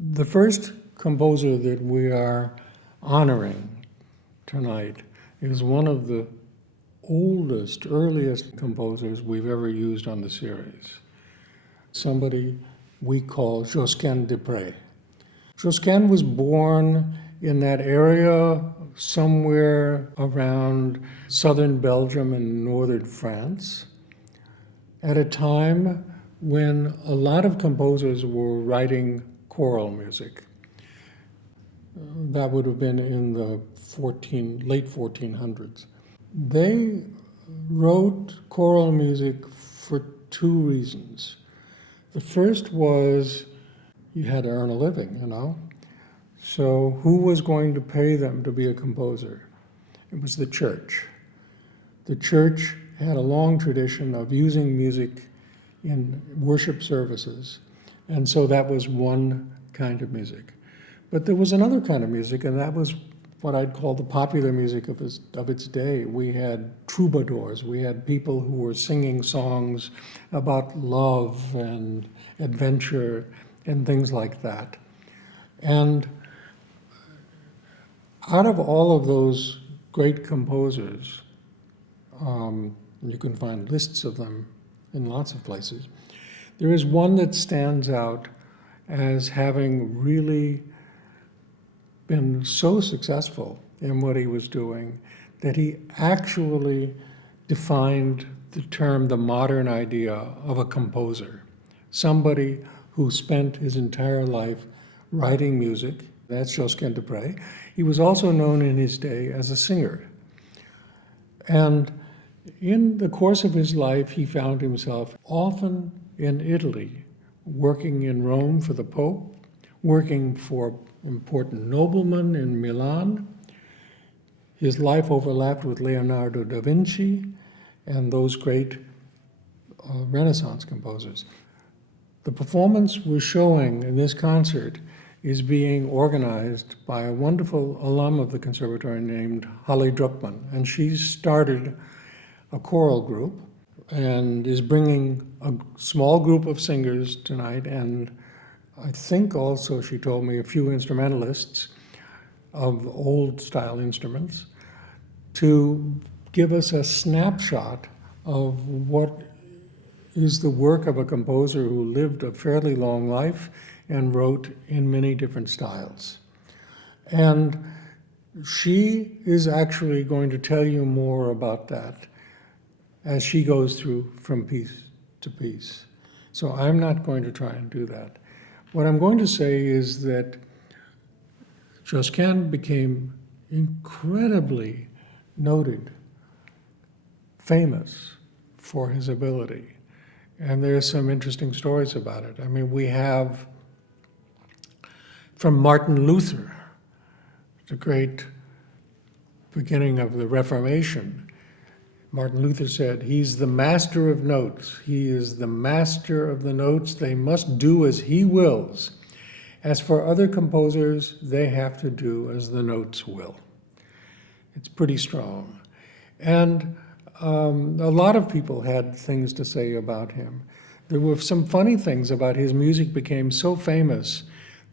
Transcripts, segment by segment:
The first composer that we are honoring tonight is one of the oldest, earliest composers we've ever used on the series. Somebody we call Josquin de Prez. Josquin was born in that area somewhere around southern Belgium and northern France at a time when a lot of composers were writing choral music. That would have been in the late 1400s. They wrote choral music for two reasons. The first was you had to earn a living, So who was going to pay them to be a composer? It was the church. The church had a long tradition of using music in worship services, and so that was one kind of music. But there was another kind of music, and that was what I'd call the popular music of its day. We had troubadours. We had people who were singing songs about love and adventure and things like that. And out of all of those great composers, you can find lists of them in lots of places, there is one that stands out as having really been so successful in what he was doing that he actually defined the term, the modern idea of a composer. Somebody who spent his entire life writing music. That's Josquin de Prez. He was also known in his day as a singer. And in the course of his life, he found himself often in Italy, working in Rome for the Pope, working for important noblemen in Milan. His life overlapped with Leonardo da Vinci and those great Renaissance composers. The performance we're showing in this concert is being organized by a wonderful alum of the conservatory named Holly Druckmann, and she's started a choral group and is bringing a small group of singers tonight, and I think also, she told me, a few instrumentalists of old style instruments to give us a snapshot of what is the work of a composer who lived a fairly long life and wrote in many different styles. And she is actually going to tell you more about that as she goes through from piece to piece. So I'm not going to try and do that. What I'm going to say is that Josquin became incredibly noted, famous for his ability. And there's some interesting stories about it. I mean, we have from Martin Luther, the great beginning of the Reformation. Martin Luther said, he's the master of notes. He is the master of the notes. They must do as he wills. As for other composers, they have to do as the notes will. It's pretty strong. And a lot of people had things to say about him. There were some funny things about his music became so famous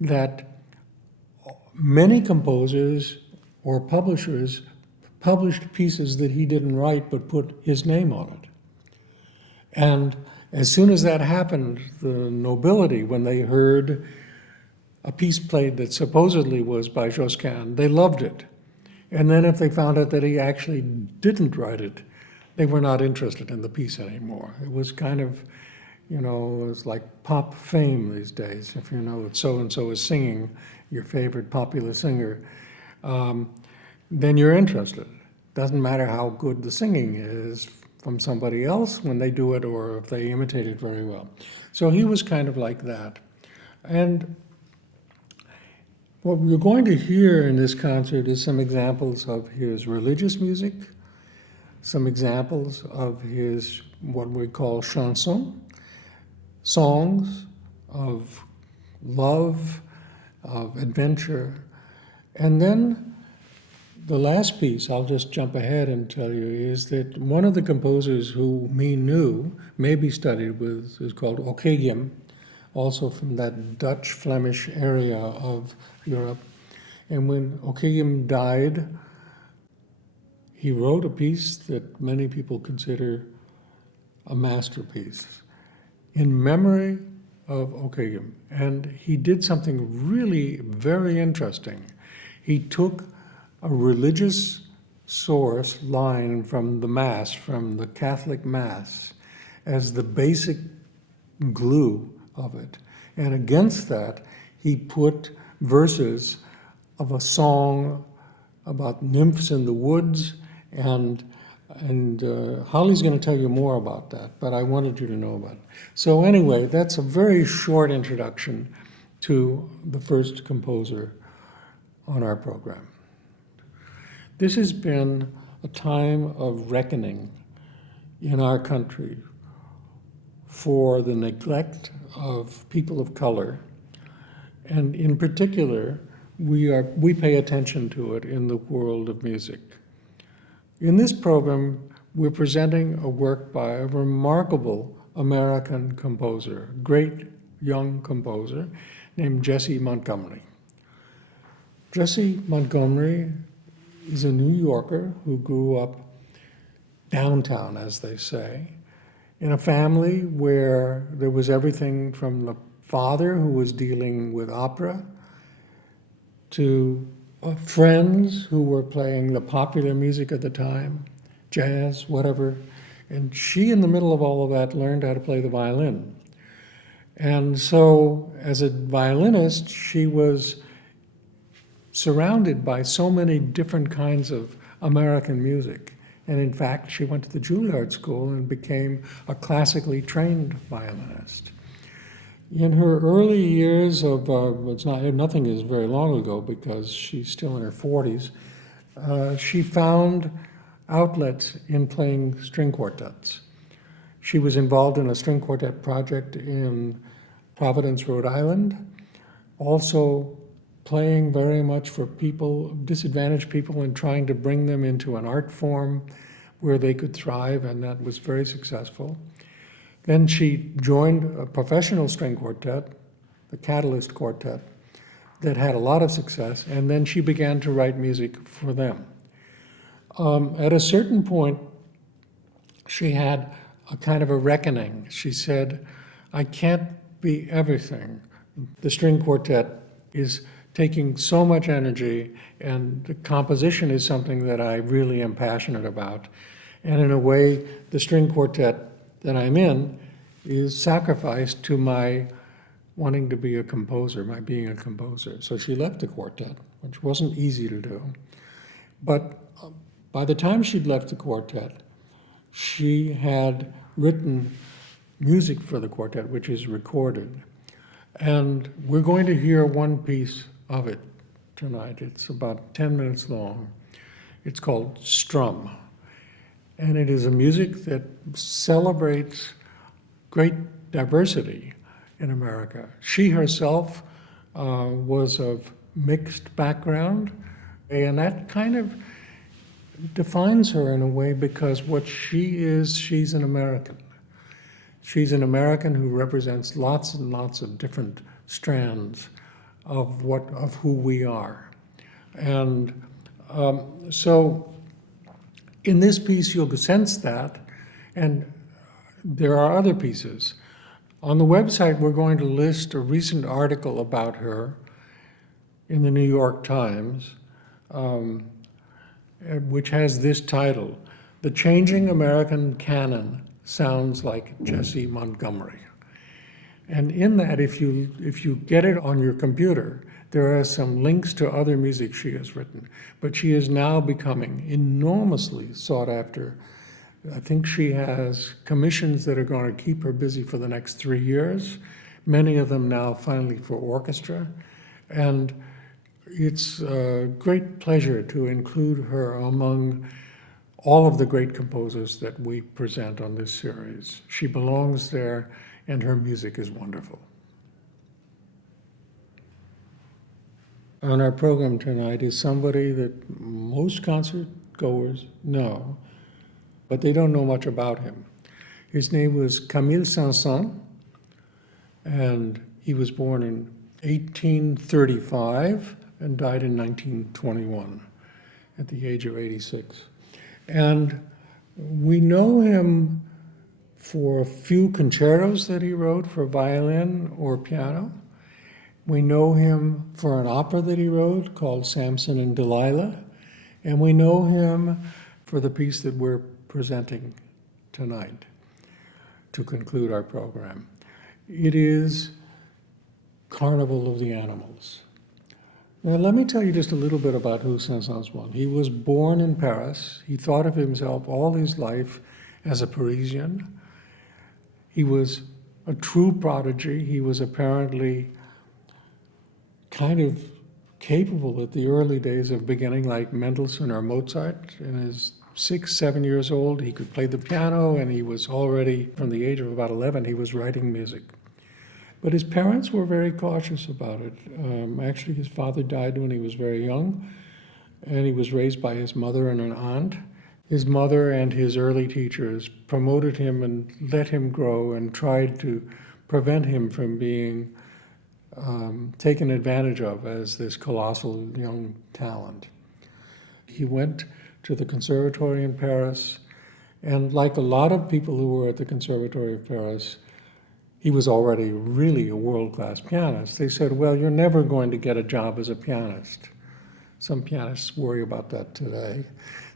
that many composers or publishers published pieces that he didn't write but put his name on it. And as soon as that happened, the nobility, when they heard a piece played that supposedly was by Josquin, they loved it. And then if they found out that he actually didn't write it, they were not interested in the piece anymore. It was kind of, it was like pop fame these days. If you know that so-and-so is singing, your favorite popular singer, then you're interested. Doesn't matter how good the singing is from somebody else when they do it or if they imitate it very well. So he was kind of like that. And what we're going to hear in this concert is some examples of his religious music, some examples of his what we call chansons, songs of love, of adventure, and then the last piece, I'll just jump ahead and tell you, is that one of the composers who me knew, maybe studied with, is called Okegium, also from that Dutch Flemish area of Europe. And when Ockeghem died, he wrote a piece that many people consider a masterpiece in memory of Ockeghem. And he did something really very interesting. He took a religious source line from the Mass, from the Catholic Mass, as the basic glue of it. And against that, he put verses of a song about nymphs in the woods, and Holly's going to tell you more about that, but I wanted you to know about it. So anyway, that's a very short introduction to the first composer on our program. This has been a time of reckoning in our country for the neglect of people of color, and in particular, we pay attention to it in the world of music. In this program, we're presenting a work by a remarkable American composer, a great young composer named Jessie Montgomery. Jessie Montgomery is a New Yorker who grew up downtown, as they say, in a family where there was everything from the father who was dealing with opera to friends who were playing the popular music at the time, jazz, whatever. And she, in the middle of all of that, learned how to play the violin. And so, as a violinist, she was surrounded by so many different kinds of American music. And in fact, she went to the Juilliard School and became a classically trained violinist. In her early years of, nothing is very long ago because she's still in her 40s, she found outlets in playing string quartets. She was involved in a string quartet project in Providence, Rhode Island, also playing very much for people, disadvantaged people, and trying to bring them into an art form where they could thrive, and that was very successful. Then she joined a professional string quartet, the Catalyst Quartet, that had a lot of success, and then she began to write music for them. At a certain point, she had a kind of a reckoning. She said, I can't be everything. The string quartet is taking so much energy, and the composition is something that I really am passionate about. And in a way, the string quartet that I'm in is sacrificed to my wanting to be a composer, my being a composer. So she left the quartet, which wasn't easy to do. But by the time she'd left the quartet, she had written music for the quartet, which is recorded. And we're going to hear one piece of it tonight. It's about 10 minutes long. It's called Strum. And it is a music that celebrates great diversity in America. She herself was of mixed background, and that kind of defines her in a way, because what she is, she's an American. She's an American who represents lots and lots of different strands of who we are. And so in this piece, you'll sense that, and there are other pieces. On the website, we're going to list a recent article about her in the New York Times, which has this title, "The Changing American Canon Sounds Like Jessie Montgomery." And in that, if you get it on your computer, there are some links to other music she has written. But she is now becoming enormously sought after. I think she has commissions that are going to keep her busy for the next 3 years, many of them now finally for orchestra. And it's a great pleasure to include her among all of the great composers that we present on this series. She belongs there, and her music is wonderful. On our program tonight is somebody that most concert goers know, but they don't know much about him. His name was Camille Saint-Saëns, And he was born in 1835 and died in 1921 at the age of 86. And we know him for a few concertos that he wrote for violin or piano. We know him for an opera that he wrote called Samson and Delilah. And we know him for the piece that we're presenting tonight to conclude our program. It is Carnival of the Animals. Now, let me tell you just a little bit about who Saint-Saëns was. He was born in Paris. He thought of himself all his life as a Parisian. He was a true prodigy. He was apparently kind of capable at the early days of beginning like Mendelssohn or Mozart. In his 6, 7 years old, he could play the piano, and he was already, from the age of about 11, he was writing music. But his parents were very cautious about it. Actually, his father died when he was very young, and he was raised by his mother and an aunt. His mother and his early teachers promoted him and let him grow and tried to prevent him from being taken advantage of as this colossal young talent. He went to the Conservatory in Paris, and like a lot of people who were at the Conservatory of Paris, he was already really a world-class pianist. They said, well, you're never going to get a job as a pianist. Some pianists worry about that today,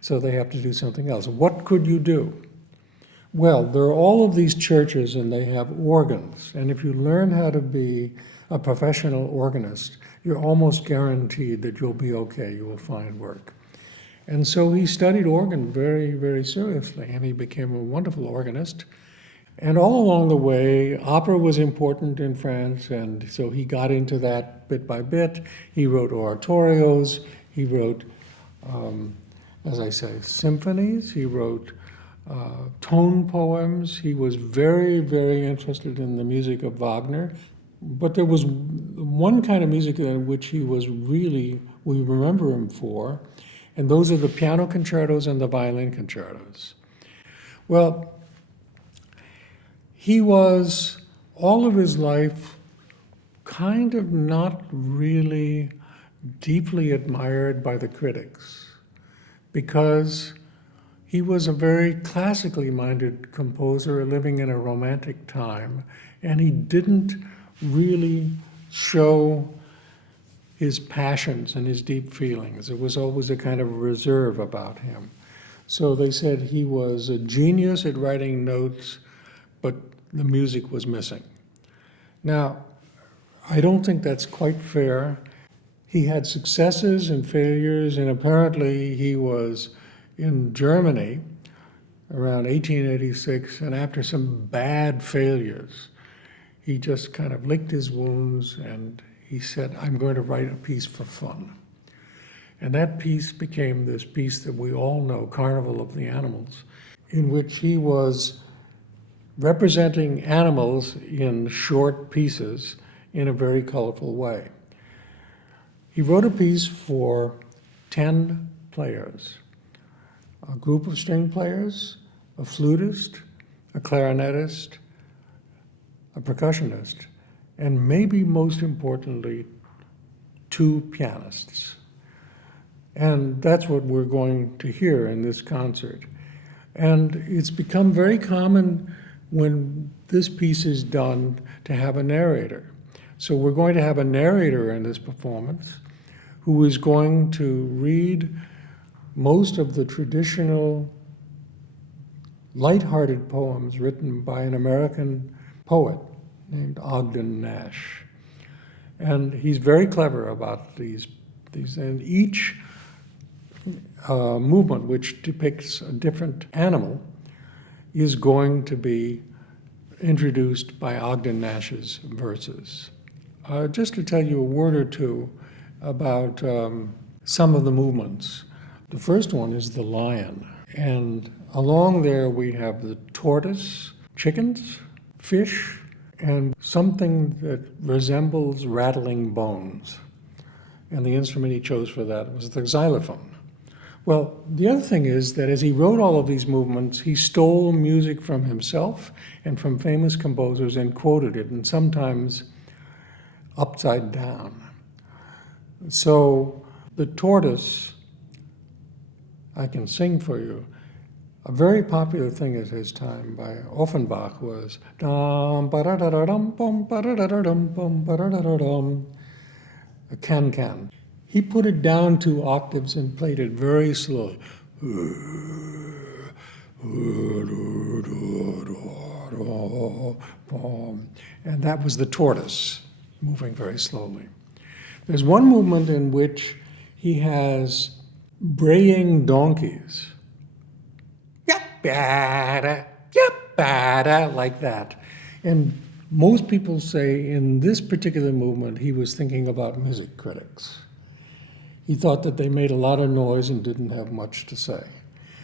so they have to do something else. What could you do? Well, there are all of these churches, and they have organs, and if you learn how to be a professional organist, you're almost guaranteed that you'll be okay, you will find work. And so he studied organ very, very seriously, and he became a wonderful organist. And all along the way, opera was important in France, and so he got into that bit by bit. He wrote oratorios, he wrote, as I say, symphonies, he wrote tone poems. He was very, very interested in the music of Wagner. But there was one kind of music in which he was really, we remember him for, and those are the piano concertos and the violin concertos. Well, he was all of his life kind of not really deeply admired by the critics because he was a very classically minded composer living in a romantic time, and he didn't really show his passions and his deep feelings. It was always a kind of reserve about him. So they said he was a genius at writing notes, but the music was missing. Now, I don't think that's quite fair. He had successes and failures, and apparently he was in Germany around 1886, and after some bad failures, he just kind of licked his wounds and he said, I'm going to write a piece for fun. And that piece became this piece that we all know, Carnival of the Animals, in which he was representing animals in short pieces in a very colorful way. He wrote a piece for 10 players, a group of string players, a flutist, a clarinetist, a percussionist, and maybe most importantly, 2 pianists. And that's what we're going to hear in this concert. And it's become very common when this piece is done to have a narrator. So we're going to have a narrator in this performance who is going to read most of the traditional lighthearted poems written by an American poet named Ogden Nash. And he's very clever about these and each movement which depicts a different animal is going to be introduced by Ogden Nash's verses. Just to tell you a word or two about some of the movements. The first one is the lion, and along there we have the tortoise, chickens, fish, and something that resembles rattling bones. And the instrument he chose for that was the xylophone. Well, the other thing is that as he wrote all of these movements, he stole music from himself and from famous composers and quoted it, and sometimes upside down. So the tortoise, I can sing for you. A very popular thing at his time by Offenbach was dum ba-da-da-da-dum bum ba-da-da-da-dum bum ba-da-da-da-dum, a can-can. He put it down 2 octaves and played it very slowly. And that was the tortoise, moving very slowly. There's one movement in which he has braying donkeys. Like that. And most people say in this particular movement he was thinking about music critics. He thought that they made a lot of noise and didn't have much to say.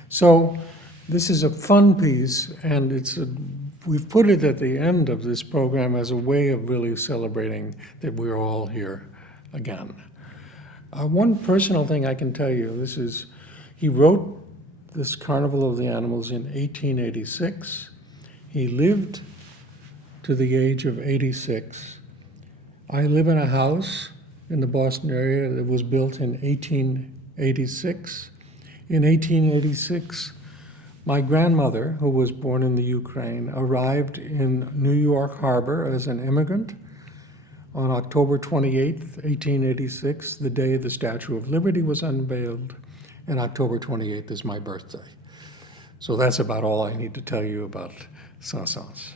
So this is a fun piece, and we've put it at the end of this program as a way of really celebrating that we're all here again. One personal thing I can tell you, he wrote this Carnival of the Animals in 1886. He lived to the age of 86. I live in a house in the Boston area that was built in 1886. In 1886, my grandmother, who was born in the Ukraine, arrived in New York Harbor as an immigrant on October 28th, 1886, the day the Statue of Liberty was unveiled, and October 28th is my birthday. So that's about all I need to tell you about Saint-Saëns.